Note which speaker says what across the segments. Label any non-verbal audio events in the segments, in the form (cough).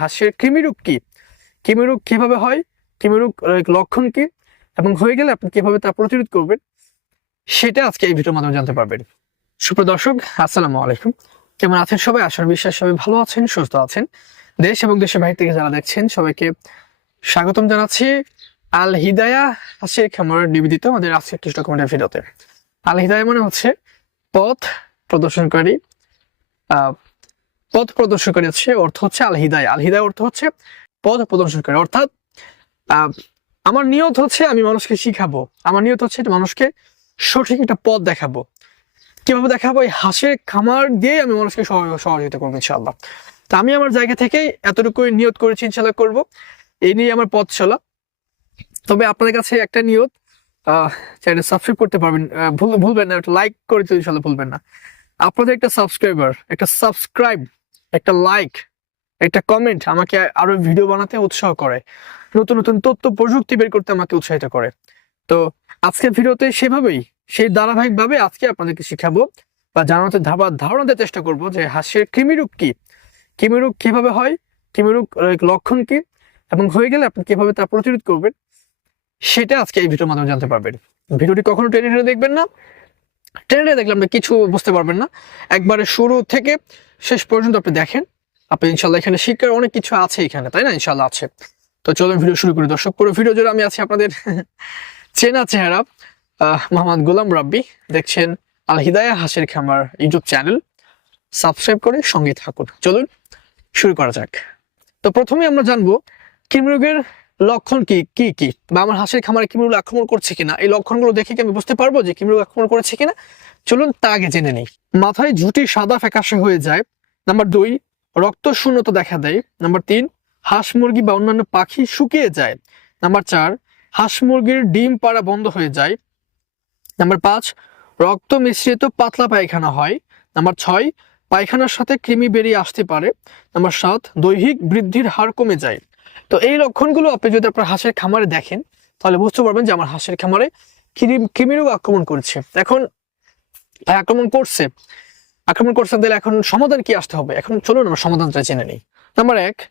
Speaker 1: হাঁসের কৃমিরোগ কি? কৃমিরোগ কীভাবে হয়? কৃমিরোগ এর লক্ষণ কি? এবং হয়ে গেলে আপনি কীভাবে তা প্রতিরোধ করবেন? সেটা আজকে এই ভিডিওর মাধ্যমে জানতে পারবেন। সুপ্রিয় দর্শক, আসসালামু আলাইকুম। কেমন আছেন সবাই? আসার বিশ্বাস সবাই ভালো আছেন, সুস্থ আছেন। দেশ এবং দেশের বাইরে থেকে যারা দেখছেন, সবাইকে স্বাগতম জানাচ্ছি আল হিদায়া হাসির খামার নিবেদিত আমাদের আজকে কৃষ্ণ কমেন্টের ভিডিওতে। আল হিদায়া মানে হচ্ছে পথ প্রদর্শনকারী পথ প্রদর্শনকারী হচ্ছে অর্থ হচ্ছে আল হিদায়া। আল হিদায়া অর্থ হচ্ছে পথ প্রদর্শনকারী। অর্থাৎ আমার নিয়ত হচ্ছে আমি মানুষকে শিখাবো। আমার নিয়ত হচ্ছে মানুষকে সঠিক একটা পথ দেখাবো। কীভাবে দেখাবো? এই হাঁসের খামার দিয়ে আমি মানুষকে সহ- সহযোগিতা করব ইনশাল্লাহ তা আমি আমার জায়গা থেকে এতটুকু নিয়ত করেছি ইনশাল্লাহ করব। এই নিয়ে আমার পথ চলা। তবে আপনার কাছে একটা নিয়ত চ্যানেল সাবস্ক্রাইব করতে পারবেন ভুলবেন না, একটা লাইক করে ইনশাল্লাহ ভুলবেন না। আপনাদের একটা সাবস্ক্রাইবার একটা সাবস্ক্রাইব একটা লাইক একটা কমেন্ট আমাকে আরও ভিডিও বানাতে উৎসাহ করে। নতুন নতুন তথ্য, প্রযুক্তি বের করতে আমাকে উৎসাহিত করে। তো আজকের ভিডিওতে সেভাবেই, সেই ধারাবাহিকভাবে আজকে আপনাদেরকে শিখাবো বা জানাতে ধাবা, ধারণা দেওয়ার চেষ্টা করব যে হাঁসের কৃমিরূপ কি? কৃমিরূপ কীভাবে হয়? কৃমিরূপ লক্ষণ কি? এবং হয়ে গেলে আপনি কীভাবে তা প্রতিরোধ করবেন? সেটা আজকে এই ভিডিওর মাধ্যমে জানতে পারবেন। ভিডিওটি কখনো টেনে দেখবেন না। টেনে দেখলে আপনি কিছু বুঝতে পারবেন না। একবারে শুরু থেকে শেষ পর্যন্ত আপনি দেখেন। আপনি ইনশাল্লাহ এখানে শিক্ষার অনেক কিছু আছে এখানে, তাই না? ইনশাল্লাহ আছে। তো চলুন ভিডিও শুরু করি। দর্শক, পুরো ভিডিও জুড়ে আমি আছি আপনাদের (laughs) চেনা চেহারা মোহাম্মদ গোলাম রাব্বি। দেখছেন আল হিদায়া হাসির খামার ইউটিউব চ্যানেল। সাবস্ক্রাইব করে সঙ্গে থাকুন। চলুন শুরু করা যাক। তো প্রথমে আমরা জানব, কৃমিরোগের লক্ষণ কি? কি কি? বা আমার হাঁসের খামারে কৃমিরোগ আক্রমণ করছে কিনা? এই লক্ষণগুলো দেখে কি আমি বুঝতে পারব যে কৃমিরোগ আক্রমণ করেছে কিনা? চলুন তা আগে জেনে নেই। মাথায় ঝুঁটি সাদা ফ্যাকাশে হয়ে যায়। নাম্বার দুই, রক্ত শূন্যতা দেখা দেয়। নাম্বার তিন, হাঁস মুরগি বা অন্যান্য পাখি শুকিয়ে যায়। নাম্বার চার, হাঁস মুরগির ডিম পাড়া বন্ধ হয়ে যায়। নাম্বার পাঁচ, রক্ত মিশ্রিত পাতলা পায়খানা হয়। নাম্বার ছয়, পায়খানার সাথে কৃমি বেরিয়ে আসতে পারে। নাম্বার সাত, দৈহিক বৃদ্ধির হার কমে যায়। তো এই লক্ষণগুলো আপনি যদি আপনার হাঁসের খামারে দেখেন, তাহলে বুঝতে পারবেন যে আমার হাঁসের খামারে কৃমি- কৃমিরোগ আক্রমণ করছে। এখন আক্রমণ করছে। আক্রমণ করছে তাহলে এখন সমাধান কি আসতে হবে? এখন চলুন আমরা সমাধানটা জেনে নিই। নাম্বার এক,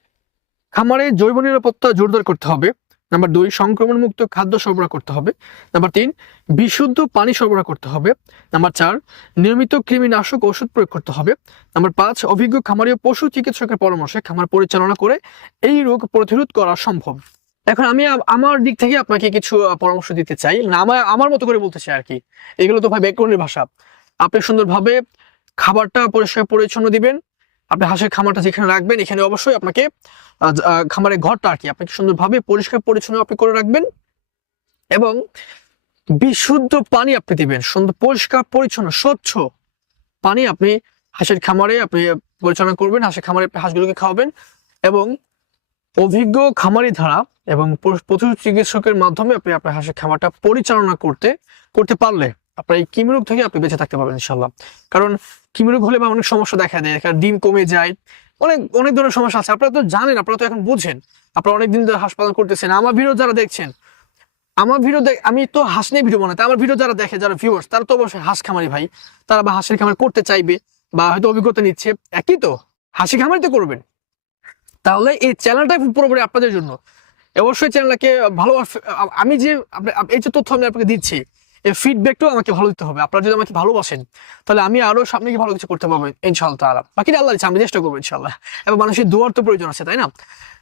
Speaker 1: খামারে জৈব নিরাপত্তা জোরদার করতে হবে। নাম্বার দুই সংক্রমণ মুক্ত খাদ্য সরবরাহ করতে হবে। নাম্বার তিন, বিশুদ্ধ পানি সরবরাহ করতে হবে। নাম্বার চার, নিয়মিত কৃমিনাশক ওষুধ প্রয়োগ করতে হবে। নাম্বার পাঁচ, অভিজ্ঞ খামারি ও পশু চিকিৎসকের পরামর্শে খামার পরিচালনা করে এই রোগ প্রতিরোধ করা সম্ভব। এখন আমি আমার দিক থেকে আপনাকে কিছু পরামর্শ দিতে চাই। আমার আমার মতো করে বলতে চাই আর কি। এগুলো তো ভাই ব্যাকরণের ভাষা। আপনি সুন্দরভাবে খাবারটা পরিষ্কার পরিচ্ছন্ন দিবেন আপনি হাঁসের খামারটা যেখানে রাখবেন, এখানে অবশ্যই আপনাকে খামারের ঘরটা আর কি, আপনাকে সুন্দরভাবে পরিষ্কার পরিচ্ছন্ন আপনি করে রাখবেন এবং বিশুদ্ধ পানি আপনি দিবেন, সুন্দর পরিষ্কার, পরিচ্ছন্ন, স্বচ্ছ পানি আপনি হাঁসের খামারে আপনি পরিচালনা করবেন, হাঁসের খামারে হাঁসগুলোকে খাওয়াবেন এবং অভিজ্ঞ খামারি ধারা এবং প- পশু চিকিৎসকের মাধ্যমে আপনি আপনার হাঁসের খামারটা পরিচালনা করতে করতে পারলে। আপনার এই কৃমিরোগ থেকে আপনি বেঁচে থাকতে পারবেন ইনশাল্লাহ কারণ কৃমিরোগ হলে বা অনেক সমস্যা দেখা দেয়, কারণ ডিম কমে যায়। অনেক অনেক ধরনের সমস্যা আছে। আপনারা তো জানেন, আপনারা তো এখন বুঝেন। আপনারা অনেকদিন ধরে হাসপাতাল করতেছেন। আমার ভিডিও যারা দেখছেন, আমার ভিডিও দেখ, আমি তো হাঁস নিয়ে ভিডিও বানাই আমার ভিডিও যারা দেখে, যারা ভিউয়ার্স তারা তো অবশ্যই হাঁস খামারি ভাই। তারা বা হাঁসের খামার করতে চাইবে বা হয়তো অভিজ্ঞতা নিচ্ছে। একই তো হাসি খামারি তো করবেন। তাহলে এই চ্যানেলটা পুরোপুরি আপনাদের জন্য। অবশ্যই চ্যানেলটাকে ভালো, আমি যে এই যে তথ্য আমি আপনাকে দিচ্ছি এই ফিডব্যাকটাও আমাকে ভালো দিতে হবে। আপনারা যদি আমাকে ভালোবাসেন, তাহলে আমি আরও সামনে ভালো কিছু করতে পারব, ইনশাআল্লাহ তাআলা। বাকিটা আল্লাহ আমি চেষ্টা করব, ইনশাআল্লাহ। এবং মানুষের দোয়ার তো প্রয়োজন আছে, তাই না?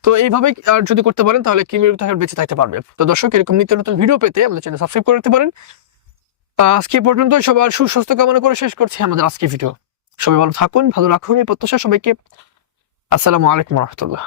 Speaker 1: তো এইভাবে যদি করতে পারেন, তাহলে কৃমির বেঁচে থাকতে পারবে। তো দর্শক, এরকম নিত্য নতুন ভিডিও পেতে আমাদের চ্যানেল সাবস্ক্রাইব করতে পারেন। আজকে পর্যন্ত সবার সুস্বাস্থ্য কামনা করে শেষ করছি আমাদের আজকে ভিডিও সবাই ভালো থাকুন, ভালো রাখুন, এই প্রত্যাশা সবাইকে। আসসালামু আলাইকুম রহমতুল্লাহ।